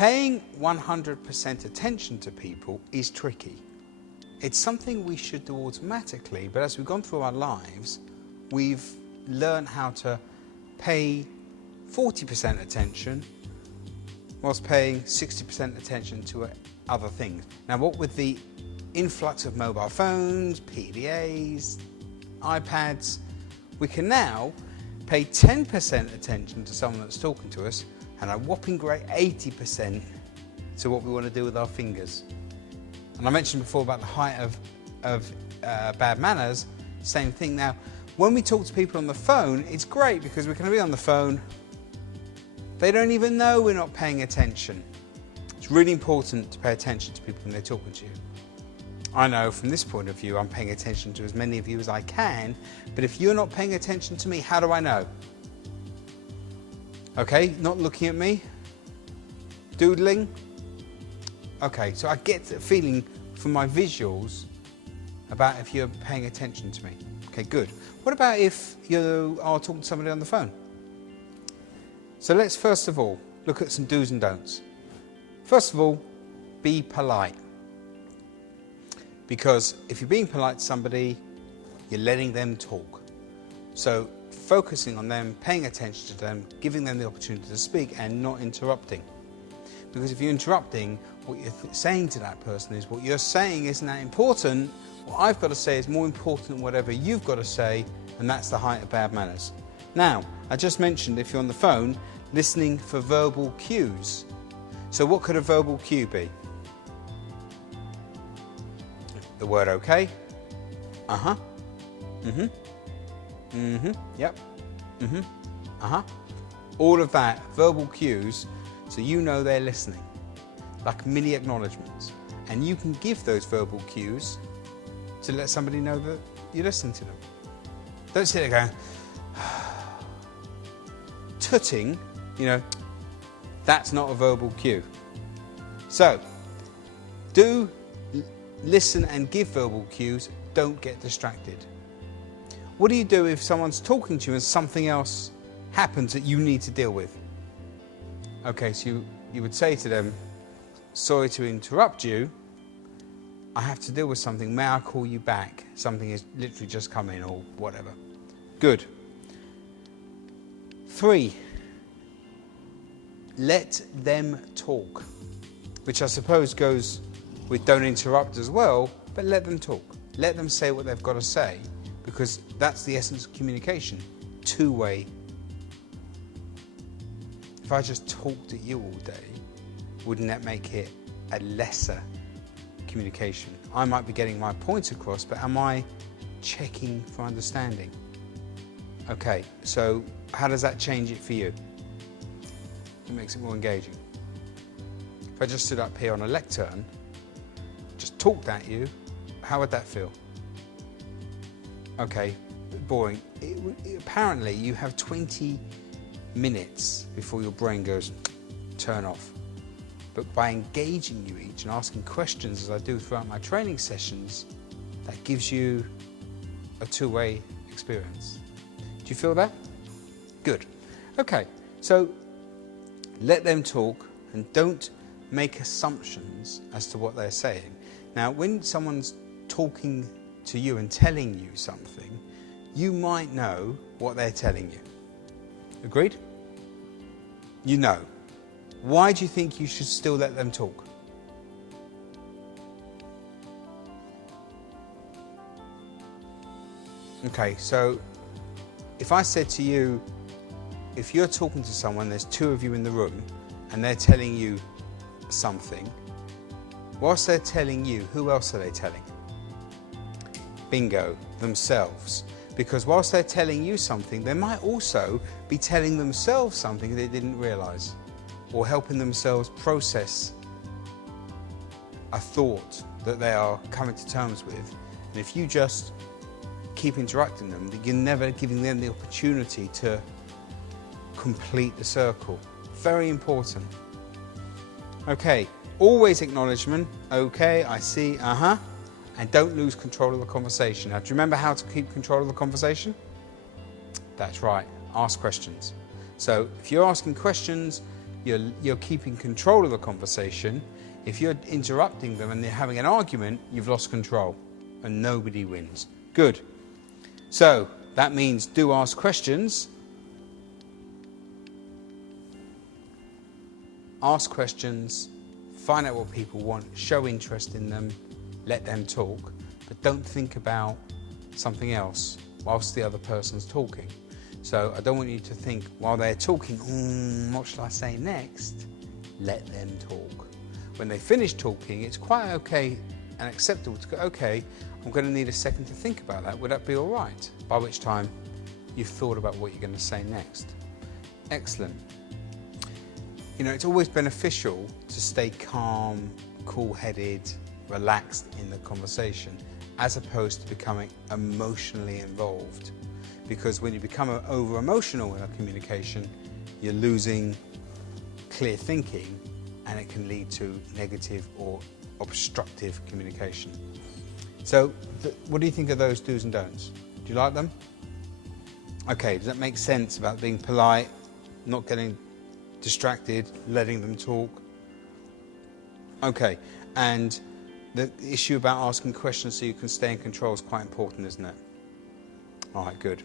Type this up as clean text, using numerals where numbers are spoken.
Paying 100% attention to people is tricky. It's something we should do automatically, but as we've gone through our lives, we've learned how to pay 40% attention whilst paying 60% attention to other things. Now, what with the influx of mobile phones, PDAs, iPads, we can now pay 10% attention to someone that's talking to us and a whopping great 80% to what we want to do with our fingers. And I mentioned before about the height of bad manners, same thing. Now, when we talk to people on the phone, it's great because we can be on the phone. They don't even know we're not paying attention. It's really important to pay attention to people when they're talking to you. I know from this point of view, I'm paying attention to as many of you as I can, but if you're not paying attention to me, how do I know? Okay, not looking at me, doodling. Okay, so I get the feeling from my visuals about if you're paying attention to me. Okay, good. What about if you are talking to somebody on the phone? So let's first of all look at some do's and don'ts. First of all, be polite. Because if you're being polite to somebody, you're letting them talk. So focusing on them, paying attention to them, giving them the opportunity to speak and not interrupting. Because if you're interrupting, what you're saying to that person is what you're saying isn't that important. What I've got to say is more important than whatever you've got to say, and that's the height of bad manners. Now, I just mentioned if you're on the phone, listening for verbal cues. So what could a verbal cue be? The word okay, uh-huh, yep, uh-huh. All of that, verbal cues, so you know they're listening, like mini acknowledgements. And you can give those verbal cues to let somebody know that you're listening to them. Don't sit there going, tutting, you know, that's not a verbal cue. So, do listen and give verbal cues, don't get distracted. What do you do if someone's talking to you and something else happens that you need to deal with? Okay, so you would say to them, sorry to interrupt you, I have to deal with something, may I call you back? Something has literally just come in or whatever. Good. 3, let them talk, which I suppose goes with don't interrupt as well, but let them talk. Let them say what they've got to say, because that's the essence of communication, two-way. If I just talked at you all day, wouldn't that make it a lesser communication? I might be getting my points across, but am I checking for understanding? Okay, so how does that change it for you? It makes it more engaging. If I just stood up here on a lectern, just talked at you, how would that feel? Okay, boring. Apparently you have 20 minutes before your brain goes turn off. But by engaging you each and asking questions as I do throughout my training sessions, that gives you a two-way experience. Do you feel that? Good. Okay, so let them talk and don't make assumptions as to what they're saying. Now, when someone's talking to you and telling you something, you might know what they're telling you. Agreed? You know. Why do you think you should still let them talk? Okay, so if I said to you, if you're talking to someone, there's 2 of you in the room, and they're telling you something, whilst they're telling you, who else are they telling? Bingo, themselves. Because whilst they're telling you something, they might also be telling themselves something they didn't realise, or helping themselves process a thought that they are coming to terms with. And if you just keep interrupting them, you're never giving them the opportunity to complete the circle. Very important. Okay, always acknowledgement. Okay, I see, and don't lose control of the conversation. Now, do you remember how to keep control of the conversation? That's right, ask questions. So if you're asking questions, you're keeping control of the conversation. If you're interrupting them and they're having an argument, you've lost control and nobody wins. Good. So that means do ask questions. Ask questions, find out what people want, show interest in them, let them talk, but don't think about something else whilst the other person's talking. So I don't want you to think while they're talking, what shall I say next? Let them talk. When they finish talking, it's quite okay and acceptable to go, okay, I'm going to need a second to think about that. Would that be all right? By which time you've thought about what you're going to say next. Excellent. You know, it's always beneficial to stay calm, cool-headed, relaxed in the conversation, as opposed to becoming emotionally involved. Because when you become over-emotional in a communication, you're losing clear thinking, and it can lead to negative or obstructive communication. So, what do you think of those do's and don'ts? Do you like them? Okay, does that make sense about being polite, not getting distracted, letting them talk? Okay, and the issue about asking questions so you can stay in control is quite important, isn't it? All right, good.